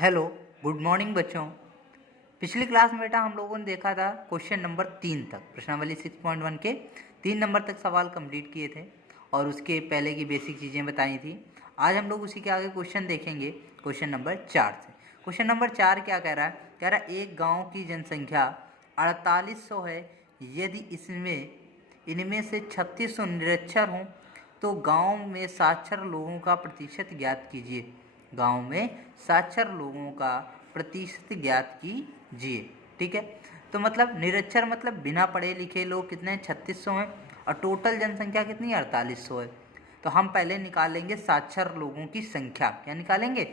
Hello, good morning बच्चों। पिछली class में बेटा हम लोगों ने देखा था क्वेश्चन नंबर 3 तक, प्रश्नावली 6.1 के 3 नंबर तक सवाल कंप्लीट किए थे और उसके पहले की बेसिक चीज़ें बताई थी। आज हम लोग उसी के आगे क्वेश्चन देखेंगे, क्वेश्चन नंबर 4 से। क्वेश्चन नंबर 4 क्या कह रहा है? कह रहा है एक गाँव की जनसंख्या 4800 है। यदि इनमें से 3600 निरक्षर हों तो गांव में साक्षर लोगों का प्रतिशत ज्ञात कीजिए। गांव में साक्षर लोगों का प्रतिशत ज्ञात कीजिए। ठीक है, तो मतलब निरक्षर मतलब बिना पढ़े लिखे लोग कितने? 3600 हैं और टोटल जनसंख्या कितनी? 4800 है। तो हम पहले निकालेंगे साक्षर लोगों की संख्या। क्या निकालेंगे?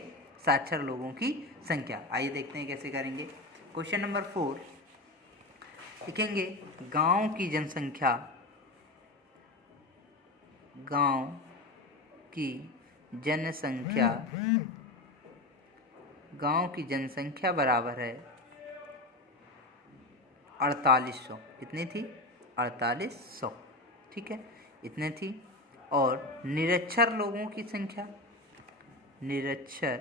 साक्षर लोगों की संख्या। आइए देखते हैं कैसे करेंगे। क्वेश्चन नंबर 4 लिखेंगे गांव की जनसंख्या, गांव की जनसंख्या, गांव की जनसंख्या बराबर है 4800। कितनी थी? 4800। ठीक है, इतने थी। और निरक्षर लोगों की संख्या, निरक्षर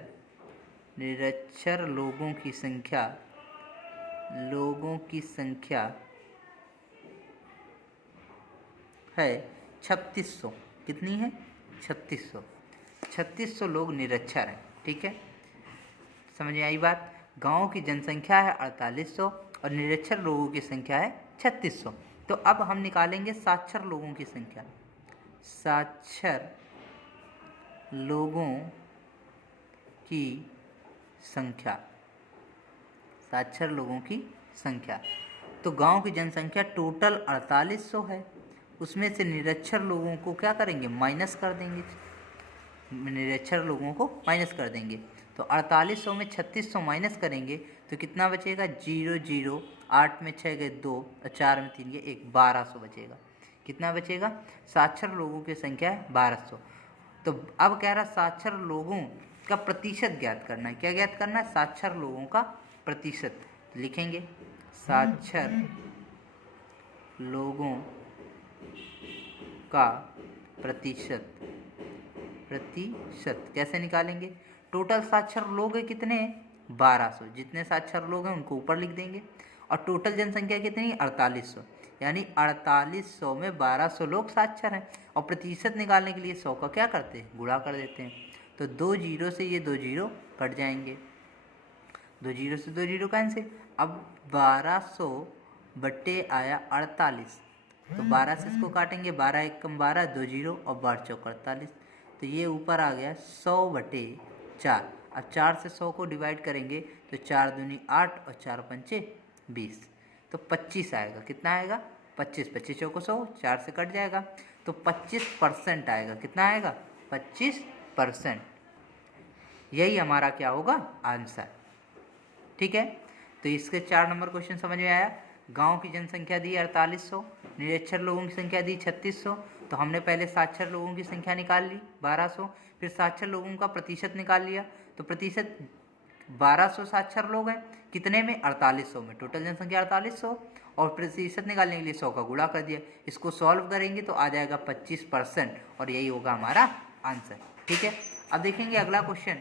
लोगों की संख्या है 3600। कितनी है? 3600। 3600 लोग निरक्षर हैं। ठीक है, समझ में आई बात? गांव की जनसंख्या है 4800 और निरक्षर लोगों की संख्या है 3600। तो अब हम निकालेंगे साक्षर लोगों की संख्या। साक्षर लोगों की संख्या, साक्षर लोगों की संख्या। तो गांव की जनसंख्या टोटल 4800 है, उसमें से निरक्षर लोगों को क्या करेंगे? माइनस कर देंगे। निरक्षर लोगों को माइनस कर देंगे। तो 4800 में 3600 माइनस करेंगे तो कितना बचेगा? 0 0, 8 में 6 गए 2 और 4 में 3 गए 1, 1200 बचेगा। कितना बचेगा? साक्षर लोगों की संख्या है 1200। तो अब कह रहा साक्षर लोगों का प्रतिशत ज्ञात करना है। क्या ज्ञात करना है? साक्षर लोगों का प्रतिशत। लिखेंगे साक्षर लोगों का प्रतिशत। कैसे निकालेंगे? टोटल साक्षर लोग हैं कितने? 1200। जितने साक्षर लोग हैं उनको ऊपर लिख देंगे और टोटल जनसंख्या कितनी? 4800। यानी 4800 में 1200 लोग साक्षर हैं और प्रतिशत निकालने के लिए 100 का क्या करते हैं? गुणा कर देते हैं। तो 2 जीरो से ये 2 जीरो कट जाएंगे, 2 जीरो से 2 जीरो कैंसिल। अब 1200 बट्टे आया 48, तो 12 से इसको काटेंगे, 12 एक कम 12, 2 जीरो और 12 चौक 48। तो ये ऊपर आ गया 100/4। अब 4 से 100 को डिवाइड करेंगे तो 4 दूनी 8 और 4 पंचे 20, तो 25 आएगा। कितना आएगा? 25। 25 चौको 100, 4 से कट जाएगा तो 25% आएगा। कितना आएगा? 25%। यही हमारा क्या होगा? आंसर। ठीक है, तो इसके 4 नंबर क्वेश्चन समझ में आया। गांव की जनसंख्या दी 4800, निरक्षर लोगों की संख्या दी 3600। तो हमने पहले साक्षर लोगों की संख्या निकाल ली 1200, फिर साक्षर लोगों का प्रतिशत निकाल लिया। तो प्रतिशत 1200 साक्षर लोग हैं कितने में? 4800 में। टोटल जनसंख्या 4800 और प्रतिशत निकालने के लिए 100 का गुणा कर दिया। इसको सॉल्व करेंगे तो आ जाएगा 25% और यही होगा हमारा आंसर। ठीक है, अब देखेंगे अगला क्वेश्चन।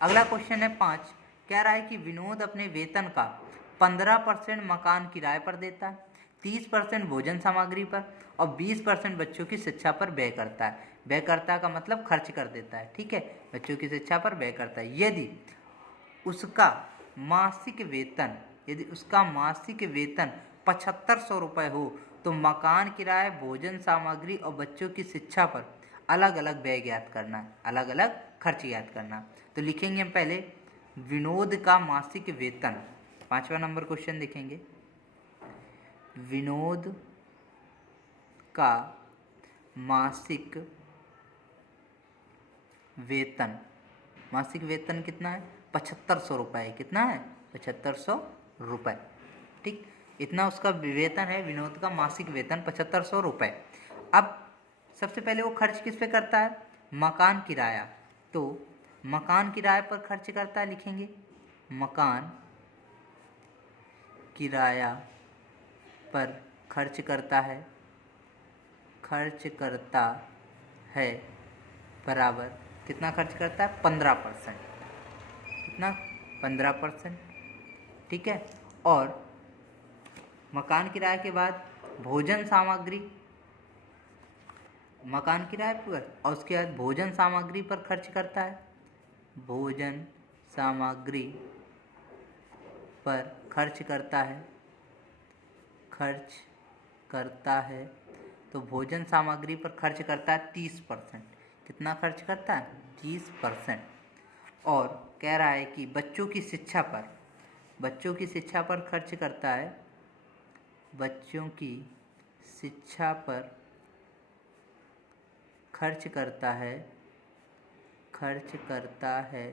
अगला क्वेश्चन है 5। कह रहा है कि विनोद अपने वेतन का 15% मकान किराए पर देता है, 30% भोजन सामग्री पर और 20% बच्चों की शिक्षा पर व्यय करता है। व्यय करता का मतलब खर्च कर देता है। ठीक है, बच्चों की शिक्षा पर व्यय करता है। यदि उसका मासिक वेतन 7500 रुपये हो तो मकान किराए, भोजन सामग्री और बच्चों की शिक्षा पर अलग अलग व्यय ज्ञात करना है, अलग अलग खर्च ज्ञात करना। तो लिखेंगे हम पहले विनोद का मासिक वेतन। 5वां नंबर क्वेश्चन देखेंगे। विनोद का मासिक वेतन, मासिक वेतन कितना है? 7500 रुपये। कितना है? 7500 रुपये। ठीक, इतना उसका वेतन है। विनोद का मासिक वेतन 7500 रुपये। अब सबसे पहले वो खर्च किस पे करता है? मकान किराया। तो मकान किराए पर खर्च करता है, लिखेंगे मकान किराया पर खर्च करता है बराबर कितना खर्च करता है? 15%। कितना 15%। ठीक है, और मकान किराए के बाद भोजन सामग्री, मकान किराए पर और उसके बाद भोजन सामग्री पर खर्च करता है, भोजन सामग्री पर खर्च करता है, खर्च करता है। तो भोजन सामग्री पर खर्च करता है 30%। कितना खर्च करता है? 30%। और कह रहा है कि बच्चों की शिक्षा पर, बच्चों की शिक्षा पर खर्च करता है, बच्चों की शिक्षा पर खर्च करता है, खर्च करता है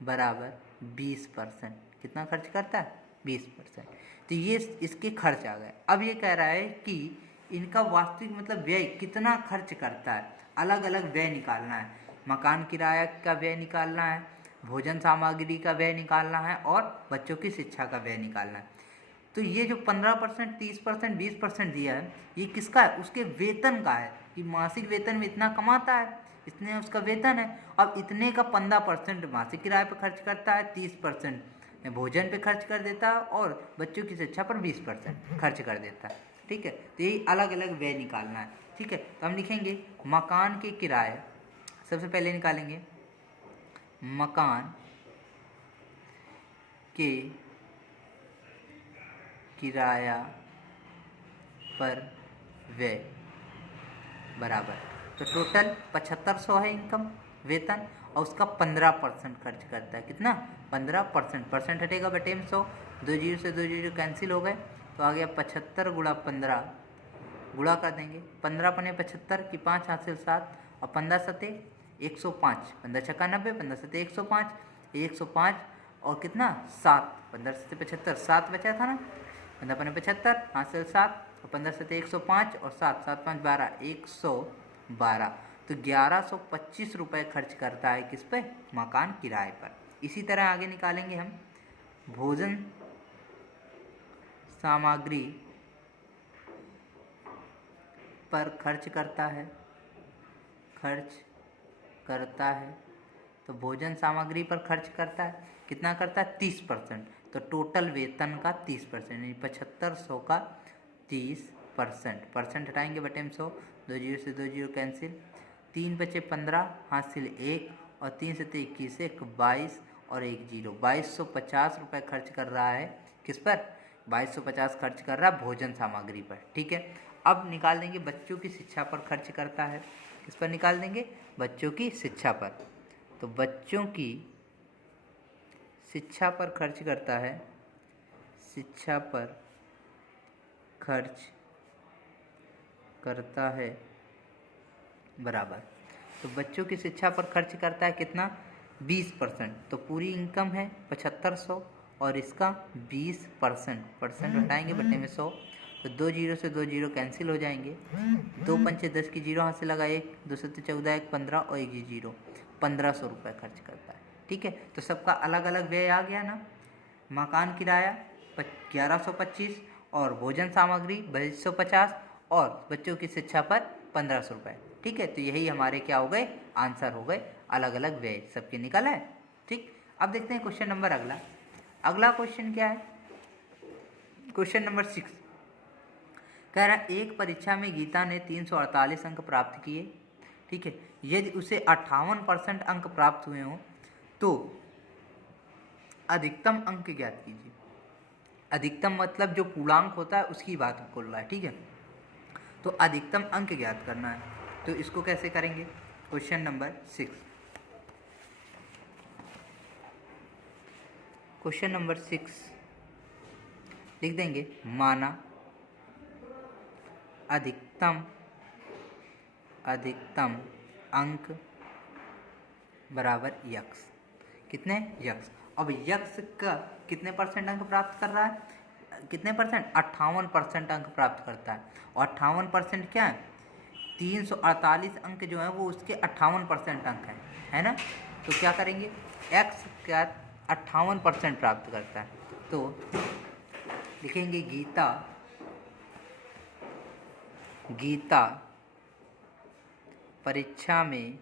बराबर 20%। कितना खर्च करता है? 20%। तो ये इसके खर्च आ गए। अब ये कह रहा है कि इनका वास्तविक मतलब व्यय कितना खर्च करता है, अलग अलग व्यय निकालना है। मकान किराया का व्यय निकालना है, भोजन सामग्री का व्यय निकालना है और बच्चों की शिक्षा का व्यय निकालना है। तो ये जो 15%, 30%, 20% दिया है, ये किसका है? उसके वेतन का है कि मासिक वेतन में इतना कमाता है, इतने उसका वेतन है। अब इतने का 15% मासिक किराए पर खर्च करता है, 30% भोजन पे खर्च कर देता है और बच्चों की शिक्षा पर 20% खर्च कर देता है। ठीक है, तो यही अलग अलग व्यय निकालना है। ठीक है, तो हम लिखेंगे मकान के किराए, सबसे पहले निकालेंगे मकान के किराया पर व्यय बराबर, तो टोटल 7500 है इनकम, वेतन, और उसका 15% खर्च करता है। कितना? 15%। परसेंट हटेगा बटे में 100, 2 जीरो से 2 जीरो कैंसिल हो गए, तो आ गया 75 गुणा 15, गुणा कर देंगे, 15 पने 75 की 5 हासिल 7 और 15 सते 105, 15 छक्का 90, 15 सते 105, 105 और कितना 7, 15 सते 75, 7 बचा था ना, 15 पने 75 हासिल 7 और 15 सते 105 और 7, 7 5 12, 112। तो 1125 रुपये खर्च करता है किस पे? मकान किराए पर। इसी तरह आगे निकालेंगे हम भोजन सामग्री पर खर्च करता है, खर्च करता है। तो भोजन सामग्री पर खर्च करता है, कितना करता है? 30%। तो टोटल वेतन का 30%, यानी 7500 का 30%। परसेंट हटाएंगे बटे में 100, 2 जीरो से 2 जीरो कैंसिल, 3 बचे 15 हासिल 1 और 3 से 21, 1 22 और 1 जीरो, 2250 रुपये खर्च कर रहा है किस पर? 2250 खर्च कर रहा है भोजन सामग्री पर। ठीक है, अब निकाल देंगे बच्चों की शिक्षा पर खर्च करता है, किस पर निकाल देंगे? बच्चों की शिक्षा पर। तो बच्चों की शिक्षा पर खर्च करता है, शिक्षा पर खर्च करता है बराबर, तो बच्चों की शिक्षा पर खर्च करता है कितना? 20%। तो पूरी इनकम है 7500 और इसका 20%, परसेंट हटाएंगे बटे में 100, तो 2 जीरो से 2 जीरो कैंसिल हो जाएंगे, 2 पंचे 10 की जीरो हाथ से लगा 1, 2 सत्ते 14, 1 15 और 1 जीरो, 1500 रुपये खर्च करता है। ठीक है, तो सबका अलग अलग व्यय आ गया ना। मकान किराया 1125 और भोजन सामग्री 2250 और बच्चों की शिक्षा पर 1500 रुपये। ठीक है, तो यही हमारे क्या हो गए? आंसर हो गए, अलग अलग व्यय सबके निकला है। ठीक, अब देखते हैं क्वेश्चन नंबर अगला। अगला क्वेश्चन क्या है? क्वेश्चन नंबर 6 कह रहा है एक परीक्षा में गीता ने 348 अंक प्राप्त किए। ठीक है, यदि उसे 58% अंक प्राप्त हुए हों तो अधिकतम अंक ज्ञात कीजिए। अधिकतम मतलब जो पूर्णांक होता है उसकी बात बोल रहा है। ठीक है, तो अधिकतम अंक ज्ञात करना है, तो इसको कैसे करेंगे? क्वेश्चन नंबर 6, क्वेश्चन नंबर 6 लिख देंगे माना अधिकतम अंक बराबर यक्स। कितने? यक्स। अब यक्स का कितने परसेंट अंक प्राप्त कर रहा है? कितने परसेंट? 58% अंक प्राप्त करता है। और 58% क्या है? 348 अंक जो है वो उसके 58% अंक है ना। तो क्या करेंगे? एक्स का 58% प्राप्त करता है, तो लिखेंगे गीता परीक्षा में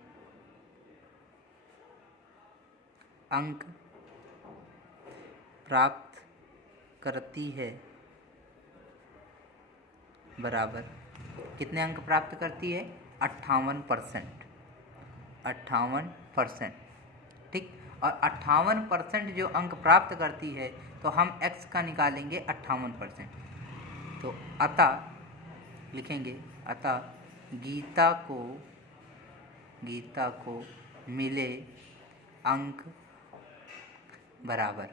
अंक प्राप्त करती है बराबर कितने अंक प्राप्त करती है? 58%। 58%, ठीक। और 58% जो अंक प्राप्त करती है तो हम x का निकालेंगे 58%। तो अतः लिखेंगे, अतः गीता को मिले अंक बराबर।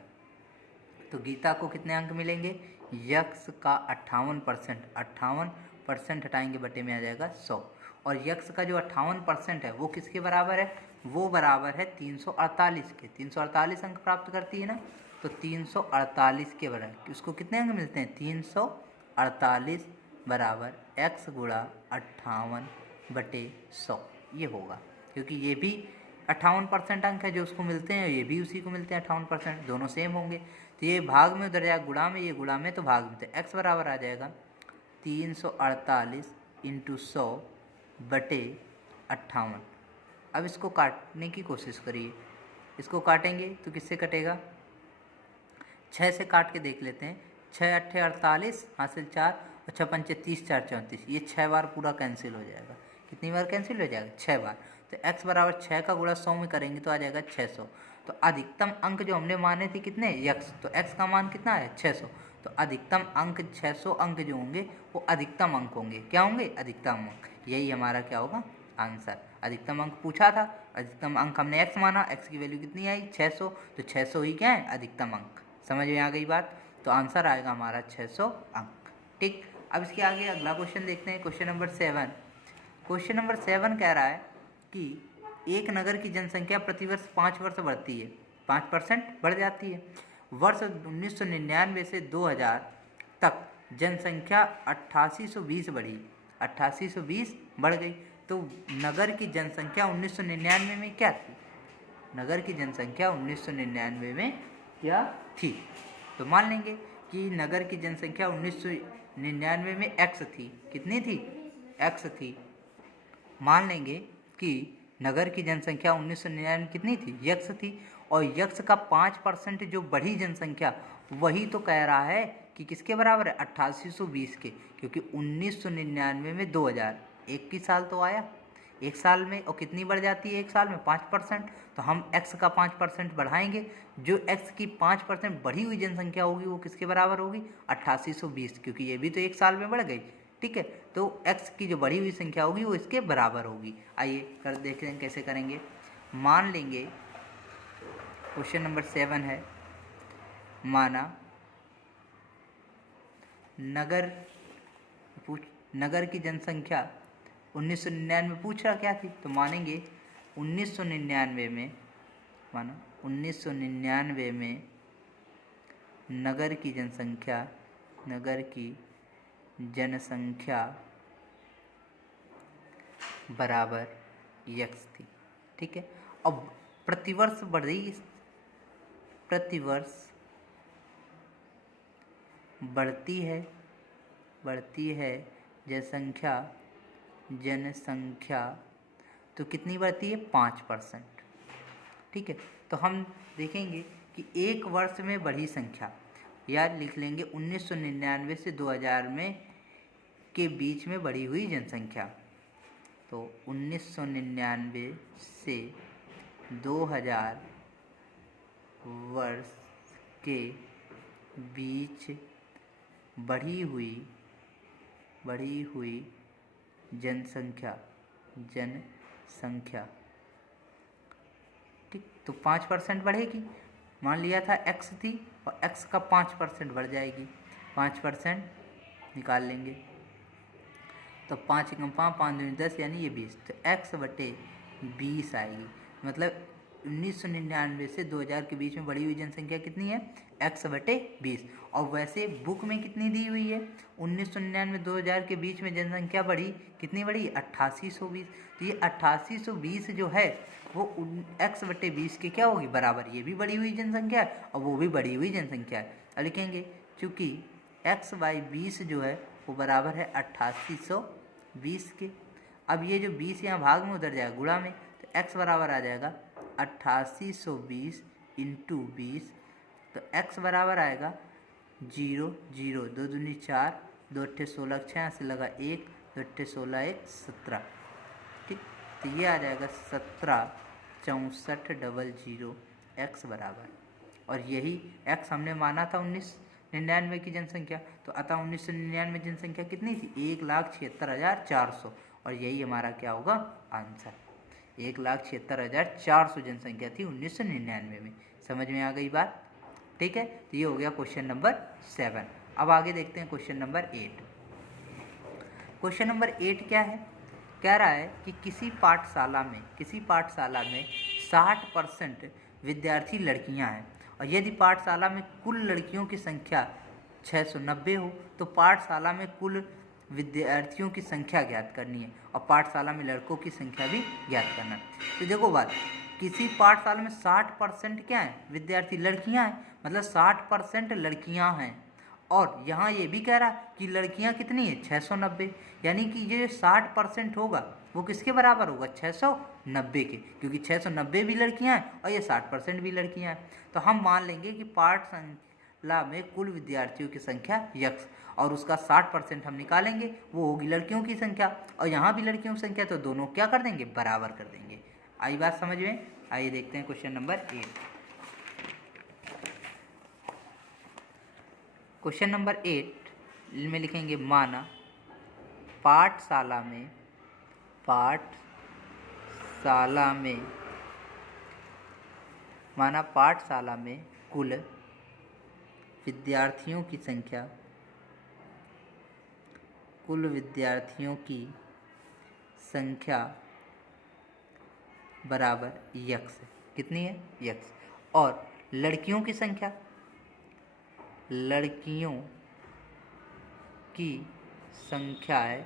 तो गीता को कितने अंक मिलेंगे? यक्स का 58% हटाएंगे बटे में आ जाएगा 100। और यक्स का जो 58% है वो किसके बराबर है? वो बराबर है 348 के। 348 अंक प्राप्त करती है ना, तो 348 के बराबर उसको कितने अंक मिलते हैं? 348 बराबर x गुणा 58/100 ये होगा, क्योंकि ये भी 58% अंक है जो उसको मिलते हैं, ये भी उसी को मिलते हैं 58%, दोनों सेम होंगे। तो ये भाग में उधर जाएगा गुणा में, ये गुणा में, तो भाग में, तो x बराबर आ जाएगा 348 × 100/58। अब इसको काटने की कोशिश करिए। इसको काटेंगे तो किससे कटेगा? 6 से काट के देख लेते हैं। 6 × 8 = 48, हासिल 4, और 6 × 5 = 30, 4 × 34। ये 6 बार पूरा कैंसिल हो जाएगा। कितनी बार कैंसिल हो जाएगा? 6 बार। तो x बराबर 6 का गुणा 100 में करेंगे तो आ जाएगा 600। तो अधिकतम अंक जो हमने माने थे कितने? x। तो x का मान कितना है? 600। तो अधिकतम अंक 600 अंक जो होंगे वो अधिकतम अंक होंगे। क्या होंगे? अधिकतम अंक। यही हमारा क्या होगा? आंसर। अधिकतम अंक पूछा था, अधिकतम अंक हमने x माना, x की वैल्यू कितनी आई? 600। तो 600 ही क्या है? अधिकतम अंक। समझ में आ गई बात? तो आंसर आएगा हमारा 600 अंक, ठीक। अब इसके आगे अगला क्वेश्चन देखते हैं, क्वेश्चन नंबर 7। क्वेश्चन नंबर 7 कह रहा है कि एक नगर की जनसंख्या प्रतिवर्ष 5 वर्ष बढ़ती है, 5% बढ़ जाती है। वर्ष 1999 से 2000 तक जनसंख्या 8820 बढ़ी, 8820 बढ़ गई। तो नगर की जनसंख्या 1999 में क्या थी? नगर की जनसंख्या 1999 में क्या थी? तो मान लेंगे कि नगर की जनसंख्या 1999 में x थी। कितनी थी? x थी। मान लेंगे कि नगर की जनसंख्या 1999 में कितनी थी? x थी। और x का 5% जो बढ़ी जनसंख्या, वही तो कह रहा है कि किसके बराबर है? 8820 के, क्योंकि 1999 में 2000 एक ही साल तो आया, एक साल में। और कितनी बढ़ जाती है एक साल में? 5%। तो हम x का 5% बढ़ाएंगे, जो x की 5% बढ़ी हुई जनसंख्या होगी वो किसके बराबर होगी? 8820, क्योंकि ये भी तो एक साल में बढ़ गई, ठीक है। तो x की जो बढ़ी हुई संख्या होगी वो इसके बराबर होगी। आइए कर देखते हैं कैसे करेंगे। मान लेंगे क्वेश्चन नंबर 7 है, माना नगर की जनसंख्या 1999 में पूछ रहा क्या थी, तो मानेंगे 1999 में, मानो 1999 में नगर की जनसंख्या बराबर x थी, ठीक है। अब प्रतिवर्ष बढ़ रही, प्रतिवर्ष बढ़ती है जनसंख्या, तो कितनी बढ़ती है? 5%, ठीक है। तो हम देखेंगे कि एक वर्ष में बढ़ी संख्या, या लिख लेंगे 1999 से 2000 में के बीच में बढ़ी हुई जनसंख्या। तो 1999 से 2000 वर्ष के बीच बढ़ी हुई जनसंख्या, ठीक। तो 5% बढ़ेगी, मान लिया था x थी, और x का 5% बढ़ जाएगी, 5% निकाल लेंगे। तो 5 × 5 = 5 × 10 यानी ये 20। तो x/20 आएगी। मतलब 1999 से 2000 के बीच में बढ़ी हुई जनसंख्या कितनी है? x/20। और वैसे बुक में कितनी दी हुई है? 1999 2000 के बीच में जनसंख्या बढ़ी, कितनी बढ़ी? 8820। तो ये 8820 जो है वो x/20 के क्या होगी? बराबर। ये भी बढ़ी हुई जनसंख्या है और वो भी बढ़ी हुई जनसंख्या है। अब लिखेंगे चूँकि x/20 जो है वो बराबर है 8820 के। अब ये जो 20 यहाँ भाग में उधर जाएगा गुणा में, तो x बराबर आ जाएगा 8820 इंटू 20, तो x बराबर आएगा 0 0, 2 दूनी 4, 2 अट्ठे 16, 6 यहाँ से लगा 1, 2 अट्ठे 16, 1 17। ठीक, तो ये आ जाएगा 17 64 00 x बराबर, और यही x हमने माना था 1999 की जनसंख्या, तो अतः 1999 जनसंख्या कितनी थी? 1,76,400, और यही हमारा क्या होगा आंसर, 1,76,400 जनसंख्या थी 1999 में। समझ में आ गई बात? ठीक है, तो ये हो गया क्वेश्चन नंबर 7। अब आगे देखते हैं क्वेश्चन नंबर 8। क्वेश्चन नंबर 8 क्या है? कह रहा है कि किसी पाठशाला में 60% विद्यार्थी लड़कियां हैं, और यदि पाठशाला में कुल लड़कियों की संख्या 690 हो तो पाठशाला में कुल विद्यार्थियों की संख्या ज्ञात करनी है, और पाठशाला में लड़कों की संख्या भी ज्ञात करना है। तो देखो बात, किसी पाठशाला में 60% क्या है? विद्यार्थी लड़कियां हैं, मतलब 60% लड़कियां हैं, और यहाँ ये भी कह रहा कि लड़कियां कितनी है? 690, यानी कि ये 60% होगा वो किसके बराबर होगा? 690 के, क्योंकि 690 भी लड़कियां हैं और ये 60% भी लड़कियां हैं। तो हम मान लेंगे कि पाठशाला में कुल विद्यार्थियों की संख्या यक्स, और उसका 60% हम निकालेंगे, वो होगी लड़कियों की संख्या, और यहाँ भी लड़कियों की संख्या, तो दोनों क्या कर देंगे? बराबर कर देंगे। आई बात समझ में? आइए देखते हैं क्वेश्चन नंबर 8। क्वेश्चन नंबर 8 में लिखेंगे माना पाठशाला में कुल विद्यार्थियों की संख्या बराबर यक्स, कितनी है? यक्स, और लड़कियों की संख्या है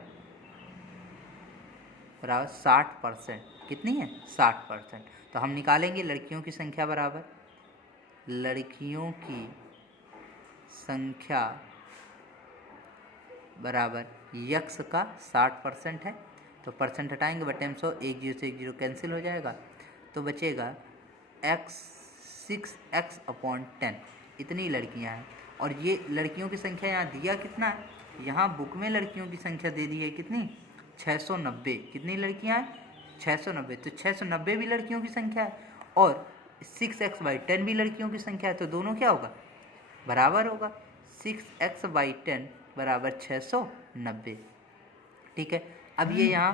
बराबर 60%, कितनी है? 60%। तो हम निकालेंगे लड़कियों की संख्या बराबर यक्स का 60% है, तो परसेंट हटाएंगे, बटे में 100, 1 0 से 1 0 कैंसिल हो जाएगा, तो बचेगा 6x/10, इतनी लड़कियां हैं। और ये लड़कियों की संख्या यहाँ दिया कितना है? यहाँ बुक में लड़कियों की संख्या दे दी है कितनी? 690। कितनी लड़कियां हैं? 690, तो 690 भी लड़कियों की संख्या है और 6x/10 भी लड़कियों की संख्या है, तो दोनों क्या होगा? बराबर होगा। 6x/10 बराबर 690। ठीक है, अब ये यहाँ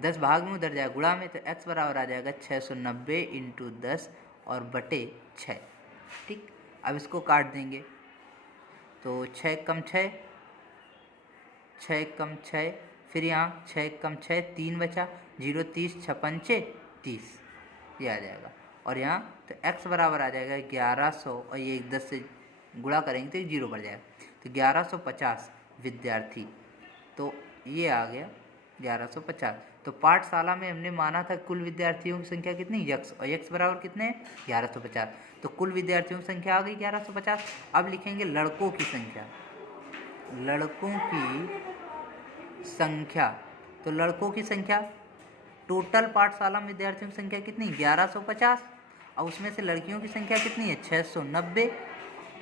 10 भाग में उधर जाएगा गुणा में, तो x बराबर आ जाएगा 690 × 10 और बटे 6। ठीक, अब इसको काट देंगे, तो 6 कम 6, 6 कम 6, फिर यहाँ 6 कम 6, 3 बचा, 0 30 6 पंचे 30, ये आ जाएगा। और यहाँ तो x बराबर आ जाएगा 1100, और ये 10 से गुणा करेंगे तो 0 बढ़ जाएगा, तो 1150 विद्यार्थी, तो ये आ गया 1150। तो पाठशाला में हमने माना था कुल विद्यार्थियों की संख्या कितनी? यक्स, और यक्स बराबर कितने हैं? 1150, तो कुल विद्यार्थियों की संख्या आ गई 1150। अब लिखेंगे लड़कों की संख्या, तो लड़कों की संख्या, टोटल पाठशाला में विद्यार्थियों की संख्या कितनी? 1150, और उसमें से लड़कियों की संख्या कितनी है? 690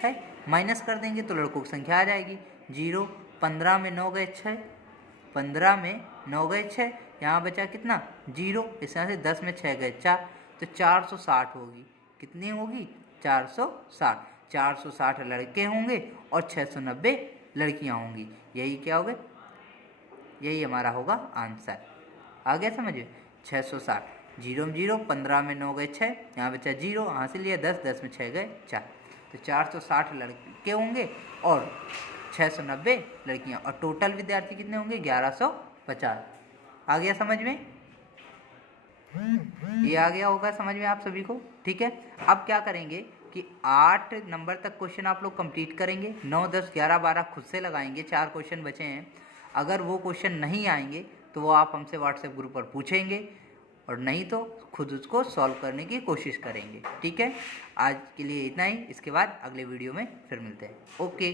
है, माइनस कर देंगे तो लड़कों की संख्या आ जाएगी 0, 15 में 9 गए 6, 15 में 9 गए 6, यहाँ बचा कितना? 0, इस तरह से 10 में 6 गए 4, तो 460 होगी। कितनी होगी? 460। 460 लड़के होंगे और 690 लड़कियाँ होंगी। यही क्या होगा? यही हमारा होगा आंसर। आ गया समझ में? 660, 0 में 0, 15 में 9 गए 6, यहाँ बचा 0, यहाँ से लिया 10, 10 में 6 गए 4, तो 460 लड़के होंगे और 690 लड़कियाँ, और टोटल विद्यार्थी कितने होंगे? 1150। आ गया समझ में? ये आ गया होगा समझ में आप सभी को? ठीक है, अब क्या करेंगे कि 8 नंबर तक क्वेश्चन आप लोग कंप्लीट करेंगे, 9 10 11 12 खुद से लगाएंगे, 4 क्वेश्चन बचे हैं। अगर वो क्वेश्चन नहीं आएंगे तो वो आप हमसे व्हाट्सएप ग्रुप पर पूछेंगे, और नहीं तो खुद उसको सॉल्व करने की कोशिश करेंगे। ठीक है, आज के लिए इतना ही, इसके बाद अगले वीडियो में फिर मिलते हैं। ओके।